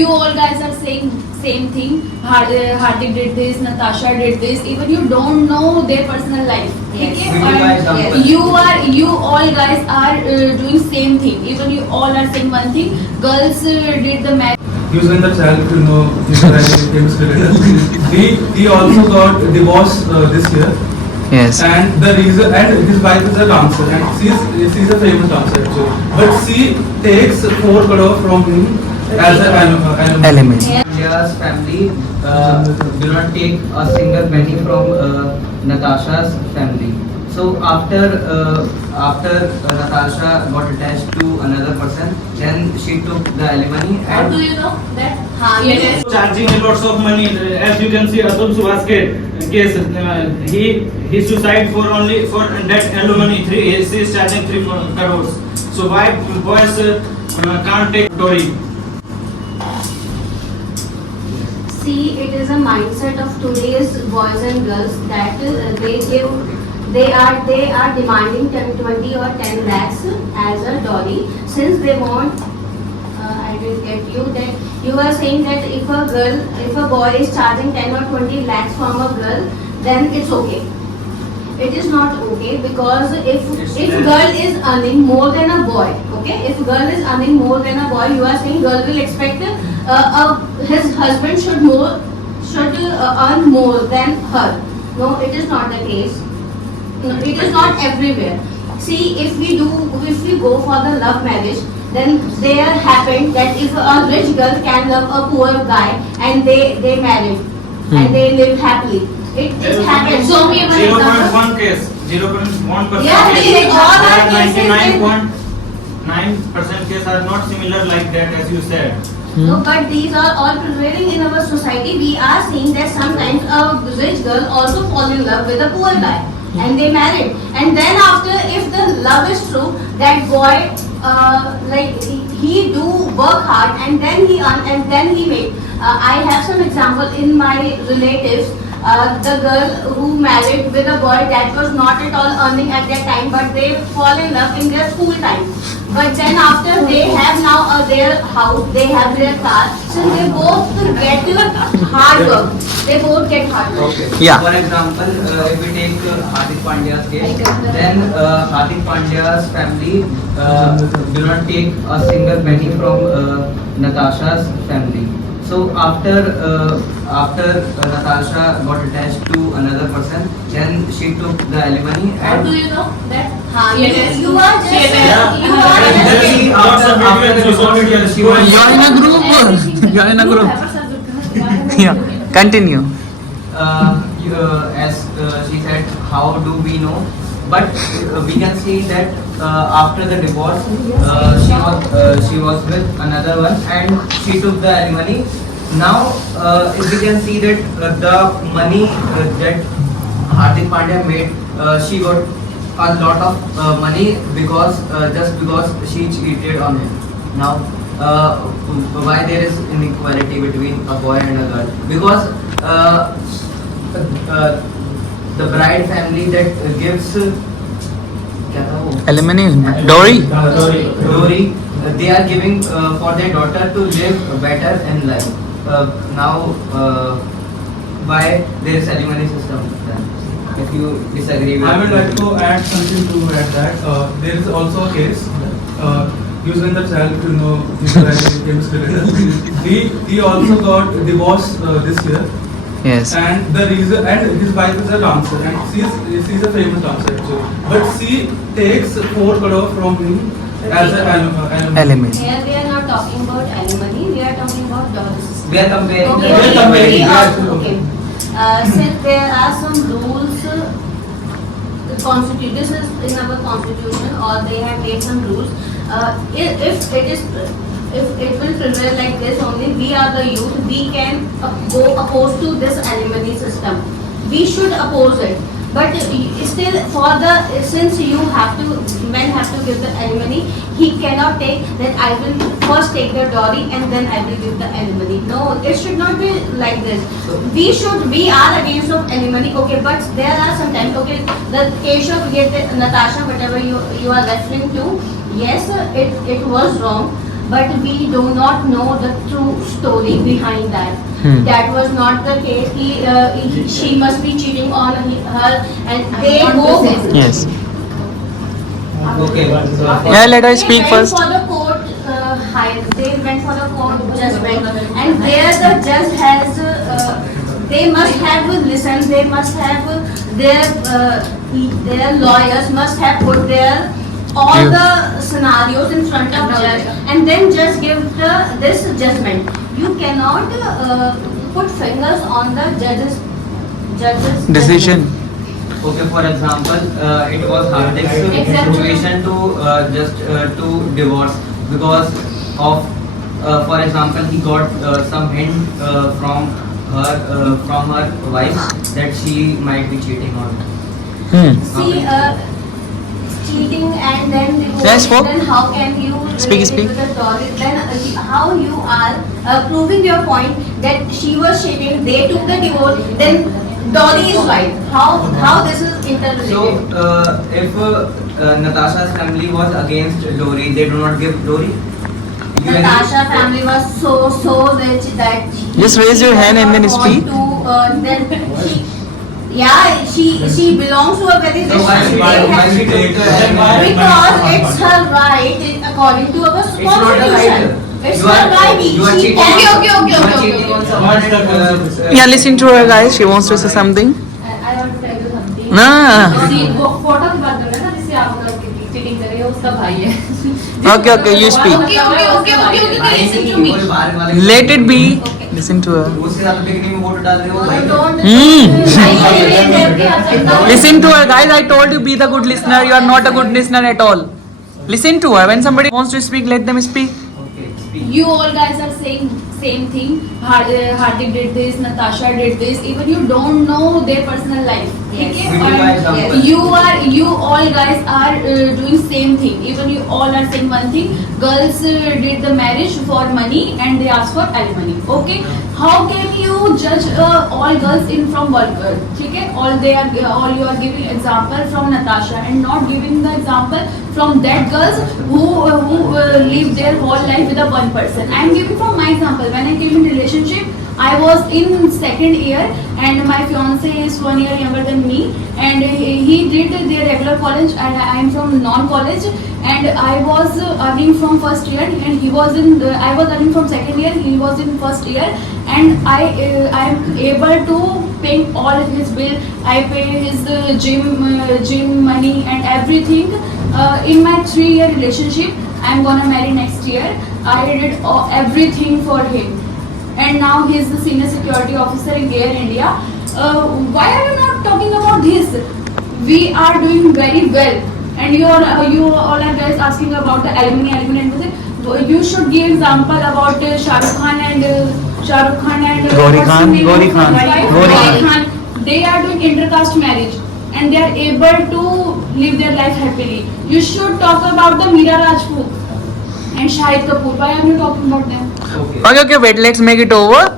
You all guys are saying same thing. Hardik did this, Natasha did this. Even you don't know their personal life. Yes. Okay? We do by example. You all guys are doing same thing. Even you all are saying one thing. Girls did the marriage. Yuzvendra Chahal, you know, he's a very famous cricketer. He also got divorced this year. Yes. And the reason, and his wife is a dancer, and she's a famous dancer actually. But she takes 4 crore from him as an Element. India's family do not take a single penny from Natasha's family. So after Natasha got attached to another person, then she took the alimony How and do you know that? Yes. Charging a lots of money. As you can see, Atul Subhaskar case, he suicide for only for that alimony. He is charging 3 crores. So why boys can't take Tory? See, it is a mindset of today's boys and girls that they are demanding 10, 20 or 10 lakhs as a dowry since they want. I will get you that you are saying that if a boy is charging 10 or 20 lakhs from a girl, then it's okay. It is not okay because if girl is earning more than a boy, okay, if girl is earning more than a boy, you are saying girl will expect his husband should earn more than her. No, it is not the case. No, it is not everywhere. See, if we go for the love marriage, then there happened that if a rich girl can love a poor guy and they married and they live happily. It happens. Show me one example. 0.1 case, 0.1%. Yeah, case. all our cases 99.9% cases are not similar like that as you said. No, but these are all prevailing in our society. We are seeing that sometimes a rich girl also fall in love with a poor guy and they married. And then after, if the love is true, that boy he do work hard and then he earn and then he made. I have some example in my relatives. The girl who married with a boy that was not at all earning at that time, but they fall in love in their school time. But then after they have now their house, they have their car, so they both get hard work. They both get hard work. okay. Yeah. For example, if we take Hardik Pandya's case, then Hardik Pandya's family do not take a single penny from Natasha's family. So after Natasha got attached to another person, then she took the alimony How do and you know that? Yes. You are just Then after the divorce, she was You're in a group. You're in a group. Yeah. Continue. as she said, how do we know? But we can see that after the divorce, she was with another one and she took the alimony. Now, if we can see that the money that Hardik Pandya made, she got a lot of money because just because she cheated on him. Now, why there is inequality between a boy and a girl? Because the bride family that gives Alimony. Dowry. dowry, they are giving for their daughter to live better in life. Now, why there is alimony system then? If you disagree with I would like to add something to add that there is also a case. Yuzvendra Chahal, you know, he's a very famous cricketer. He also got divorced this year. Yes. And the reason, and his wife is a dancer, and she's a famous dancer actually. But she takes 4 crore from him as an Element. Here we are not talking about alimony, we are talking about dowry system. we are comparing. Okay, We are comparing, we yeah, are- okay. Since there are some rules, this is in our constitution, or they have made some rules. If it will prevail like this only, we are the youth, we can go opposed to this alimony system. We should oppose it. But still, since men have to give the alimony, he cannot take that. I will first take the dowry and then I will give the alimony. No, it should not be like this. We are against of alimony. Okay, but there are sometimes, okay, the case of Natasha, whatever you are referring to, yes, it was wrong. but we do not know the true story behind that. That was not the case. She must be cheating on her, and they both. Yes. Okay. Yeah, let her They speak went first. for the court, they went for the court judgment, and there the judge has. They must have listened. They must have their lawyers must have put their all Yeah. the scenarios in front of judge, and then just give this judgment. You cannot put fingers on the judge's Decision. Okay, for example, it was Hardik's Exactly. situation to divorce because of, for example, he got some hint from her wife that she might be cheating on him. See, cheating and then divorce, Yes, spoke. then how can you Speak, relate it speak. to the story? Then how you are proving your point that she was cheating, they took the divorce, then Dolly is right. How this is interrelated? So, if Natasha's family was against Dori, they do not give Dori. You agree? Natasha family was so rich that Just raise your hand and then speak. She belongs to a very rich So why she family. took the alimony? Because it's her right according to our It's not a constitution. right. It's You her are- right. you are She cheating. can- You are cheating on someone. What's the consequence? Yeah, listen to her, guys. She wants to say something. I want to tell you something. Nah. See, वो photo की बात कर रहे हैं ना, जिससे आप cheating कर रहे हो, उसका भाई है. Okay, okay, you speak. Okay, listen to me. कोई बाहर वाले- Let it be. Listen to her. उसके साथ पिकनिक में वोट डाल रहे हो भाई। Don't. Listen to her, guys. I told you, be the good listener. You are not a good listener at all. Listen to her. When somebody wants to speak, let them speak. Okay, speak. You all guys are saying same thing. Hardik did this, Natasha did this. Even you don't know their personal life. Yes. Okay? Give me my example. You all guys are doing same thing. Even you all are saying one thing. Girls did the marriage for money and they asked for alimony. Okay? How can you judge all girls in from one girl? Okay? All you are giving example from Natasha and not giving the example from that girls who live their whole life with a one person. I am giving from my example. When I came in relationship, I was in second year and my fiance is 1 year younger than me, and he did their regular college and I am from non-college, and I was earning from first year and I was earning from second year, he was in first year, and I am able to pay all his bill. I pay his gym money and everything. In my 3-year relationship, I am gonna marry next year. I did everything for him. And now he is the senior security officer in Air India. Why are you not talking about this? We are doing very well, and you all are guys asking about the alimony and everything. You should give example about Shah Rukh Khan and Gauri what's Khan, the name Gauri of Khan, his wife? Gauri Gauri Khan. Khan. They are doing intercaste marriage and they are able to live their life happily. You should talk about the Meera Rajput and Shahid Kapoor. Why are you talking about them? Okay. Okay, wait. Let's make it over.